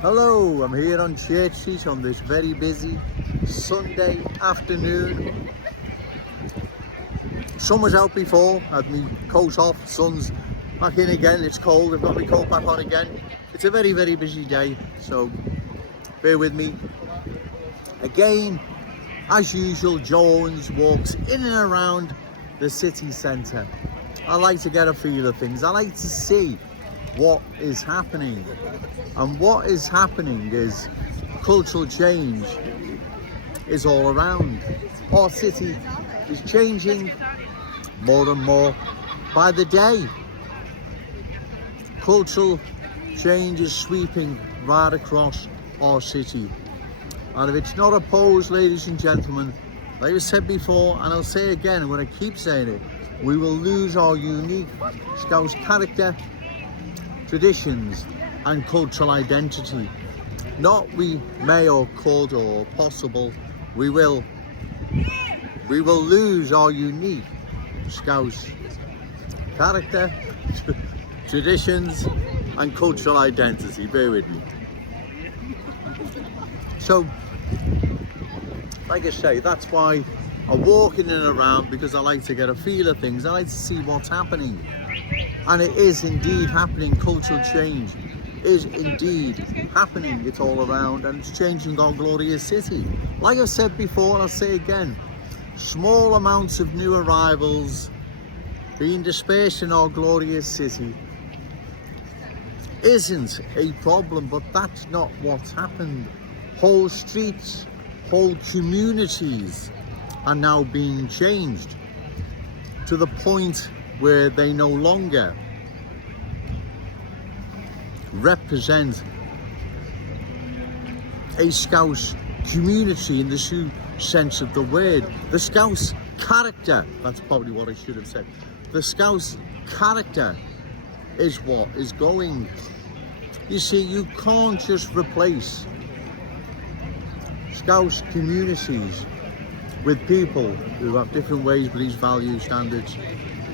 Hello, I'm here on Church Street on this very busy Sunday afternoon. Sun was out before, had me coat off, sun's back in again, it's cold, I've got my coat back on again. It's a very, very busy day, so bear with me. Again, as usual, Jones walks in and around the city centre. I like to get a feel of things, I like to see what is happening. And what is happening is cultural change is all around. Our city is changing more and more by the day. Cultural change is sweeping right across our city. And if it's not opposed, ladies and gentlemen, like I said before, and I'll say again, I'm going to keep saying it, we will lose our unique Scouse character, traditions and cultural identity. Not we may or could or possible, we will lose our unique Scouse character, traditions and cultural identity. Bear with me. So, like I say, that's why I'm walking in and around, because I like to get a feel of things. I like to see what's happening. And it is indeed happening. Cultural change is indeed happening. It's all around and it's changing our glorious city. Like I've said before, and I'll say again, small amounts of new arrivals being dispersed in our glorious city isn't a problem, but that's not what's happened. Whole streets, whole communities are now being changed to the point where they no longer represent a Scouse community in the true sense of the word. The Scouse character, that's probably what I should have said. The Scouse character is what is going. You see, you can't just replace Scouse communities with people who have different ways, beliefs, values, standards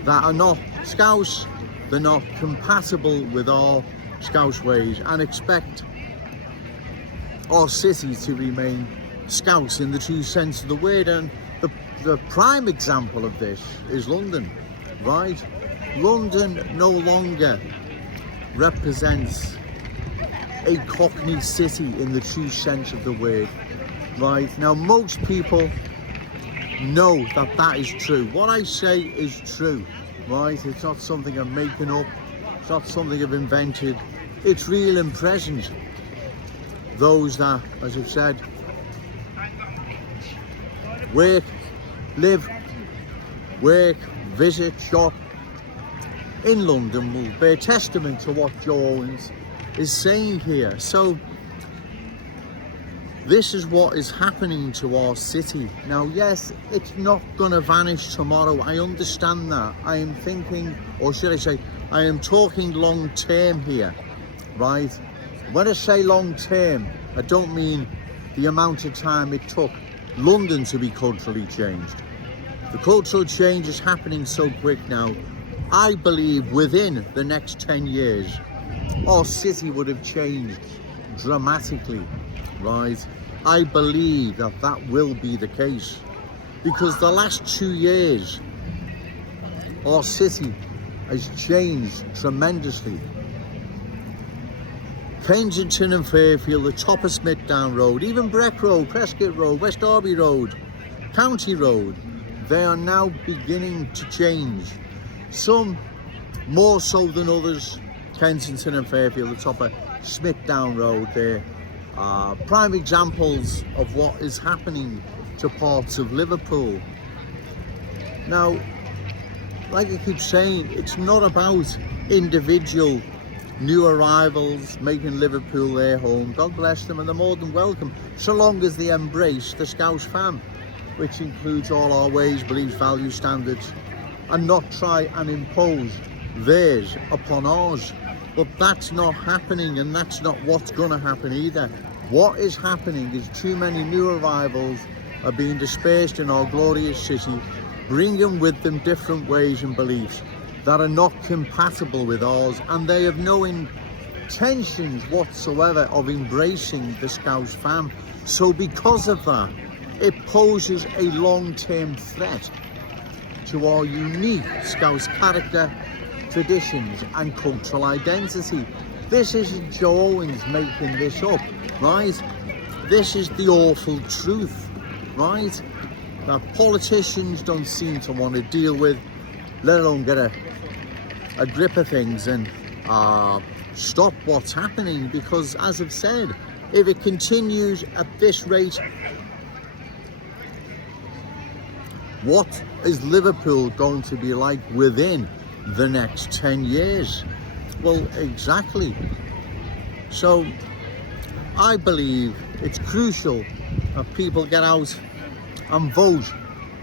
that are not Scouse, they're not compatible with our Scouse ways, and expect our city to remain Scouse in the true sense of the word. And the prime example of this is London, right? London no longer represents a Cockney city in the true sense of the word, right? Now, most people know that that is true. What I say is true, right? It's not something I'm making up. It's not something I've invented. It's real and present. Those that, as I've said, work, visit, shop in London will bear testament to what Jones is saying here. So this is what is happening to our city. Now, yes, it's not going to vanish tomorrow. I understand that. I am thinking, or should I say, I am talking long term here, right? When I say long term, I don't mean the amount of time it took London to be culturally changed. The cultural change is happening so quick now. I believe within the next 10 years, our city would have changed dramatically, right? I believe that that will be the case, because the last 2 years our city has changed tremendously. Kensington and Fairfield, the top of Smithdown Road, even Breck Road, Prescott Road, West Derby Road, County Road, they are now beginning to change. Some more so than others. Kensington and Fairfield, the top of Smithdown Road there, prime examples of what is happening to parts of Liverpool. Now, like I keep saying, it's not about individual new arrivals making Liverpool their home. God bless them, and they're more than welcome, so long as they embrace the Scouse fam, which includes all our ways, beliefs, values, standards, and not try and impose theirs upon ours. But that's not happening, and that's not what's going to happen either. What is happening is too many new arrivals are being dispersed in our glorious city, bringing with them different ways and beliefs that are not compatible with ours, and they have no intentions whatsoever of embracing the Scouse fam. So because of that, it poses a long-term threat to our unique Scouse character, traditions and cultural identity. This isn't Joe Owens making this up, right? This is the awful truth, right? That politicians don't seem to want to deal with, let alone get a grip of things and stop what's happening. Because as I've said, if it continues at this rate, what is Liverpool going to be like within the next 10 years? Well, exactly. So I believe it's crucial that people get out and vote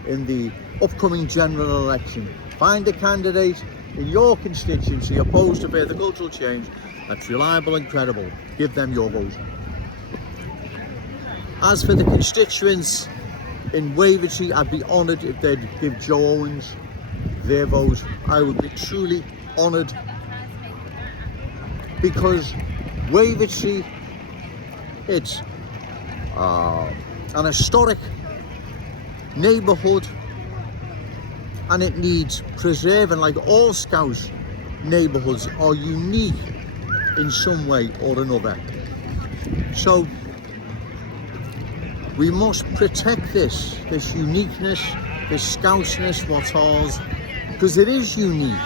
in the upcoming general election. Find a candidate in your constituency opposed to further cultural change that's reliable and credible. Give them your vote. As for the constituents in Wavertree, I'd be honoured if they'd give Joe Owens their vote. I would be truly honoured, because Wavertree, it's an historic neighbourhood and it needs preserving, like all Scouse neighbourhoods are unique in some way or another. So we must protect this uniqueness, this Scouseness, what's ours, because it is unique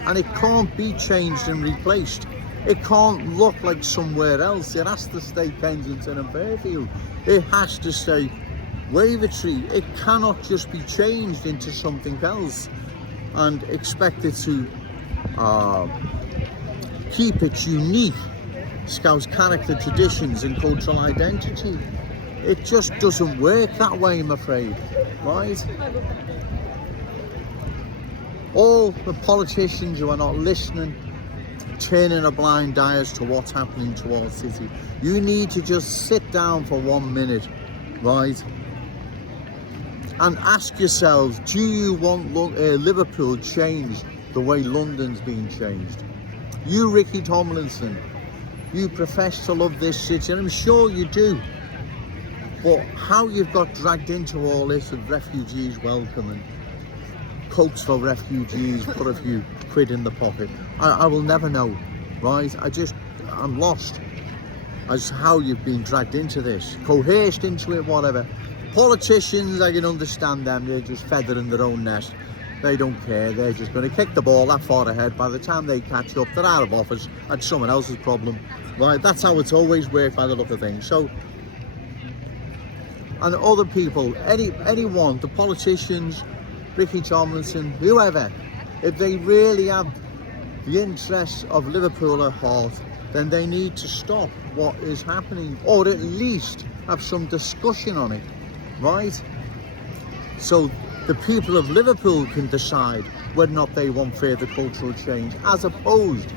and it can't be changed and replaced. It can't look like somewhere else. It has to stay Kensington and Fairfield. It has to stay Wavertree. It cannot just be changed into something else and expect it to keep its unique Scouse character, traditions and cultural identity. It just doesn't work that way, I'm afraid, right? All the politicians who are not listening, turning a blind eye as to what's happening to our city. You need to just sit down for 1 minute, right? And ask yourselves, do you want Liverpool changed the way London's been changed? You, Ricky Tomlinson, you profess to love this city, and I'm sure you do. But how you've got dragged into all this of refugees welcoming, coats for refugees, put a few quid in the pocket, I will never know, right? I'm lost as how you've been dragged into this, coerced into it, whatever. Politicians, I can understand them, they're just feathering their own nest. They don't care, they're just going to kick the ball that far ahead. By the time they catch up, they're out of office, that's someone else's problem, right? That's how it's always worked by the look of things. So, and other people, anyone, the politicians, Ricky Tomlinson, whoever, if they really have the interests of Liverpool at heart, then they need to stop what is happening, or at least have some discussion on it, right? So the people of Liverpool can decide whether or not they want further cultural change, as opposed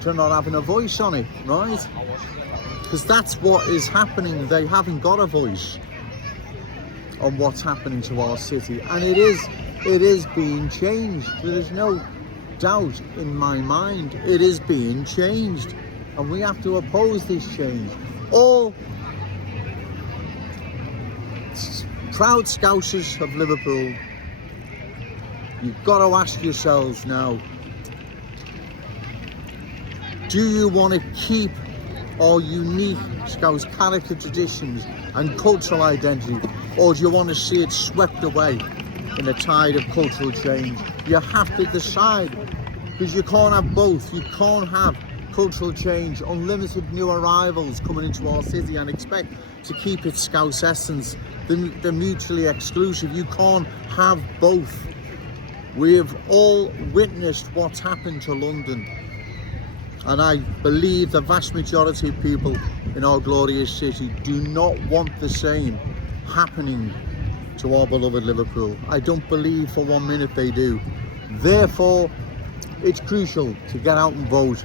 to not having a voice on it, right? Because that's what is happening. They haven't got a voice on what's happening to our city, and it is being changed. There is no doubt in my mind, it is being changed, and we have to oppose this change. All proud Scousers of Liverpool, you've got to ask yourselves now, do you want to keep our unique Scouse character, traditions and cultural identity, or do you want to see it swept away in a tide of cultural change? You have to decide, because you can't have both. You can't have cultural change, unlimited new arrivals coming into our city, and expect to keep its Scouse essence. They're mutually exclusive. You can't have both. We have all witnessed what's happened to London, and I believe the vast majority of people in our glorious city do not want the same happening to our beloved Liverpool. I don't believe for 1 minute they do. Therefore, it's crucial to get out and vote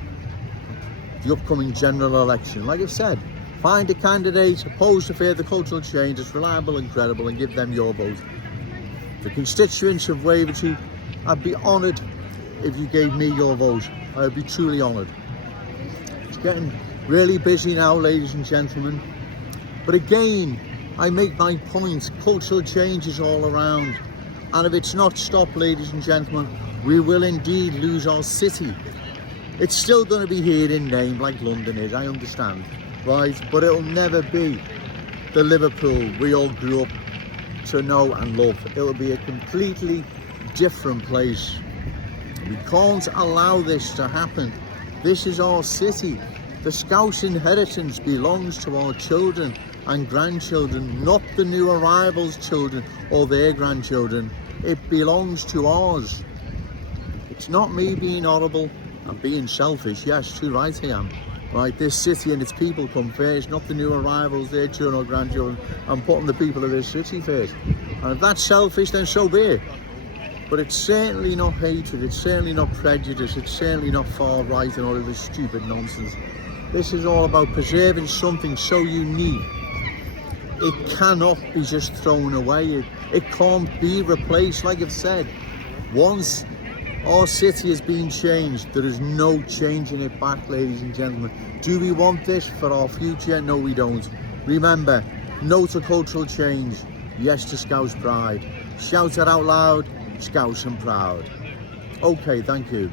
the upcoming general election. Like I've said, find a candidate opposed to further cultural change that's reliable and credible, and give them your vote. The constituents of Wavertree, I'd be honoured if you gave me your vote. I would be truly honoured. It's getting really busy now, ladies and gentlemen. But again, I make my point, cultural change is all around. And if it's not stopped, ladies and gentlemen, we will indeed lose our city. It's still going to be here in name like London is, I understand, right? But it'll never be the Liverpool we all grew up to know and love. It'll be a completely different place. We can't allow this to happen. This is our city. The Scouse inheritance belongs to our children and grandchildren, not the new arrivals' children or their grandchildren. It belongs to ours. It's not me being horrible and being selfish. Yes, too right I am. Right, this city and its people come first, not the new arrivals, their children or grandchildren. I'm putting the people of this city first. And if that's selfish, then so be it. But it's certainly not hatred, it's certainly not prejudice, it's certainly not far right and all of this stupid nonsense. This is all about preserving something so unique. It cannot be just thrown away. It can't be replaced. Like I've said, once our city has been changed, there is no changing it back, ladies and gentlemen. Do we want this for our future? No, we don't. Remember, no to cultural change, yes to Scouse pride. Shout it out loud, Scouse and proud. Okay, thank you.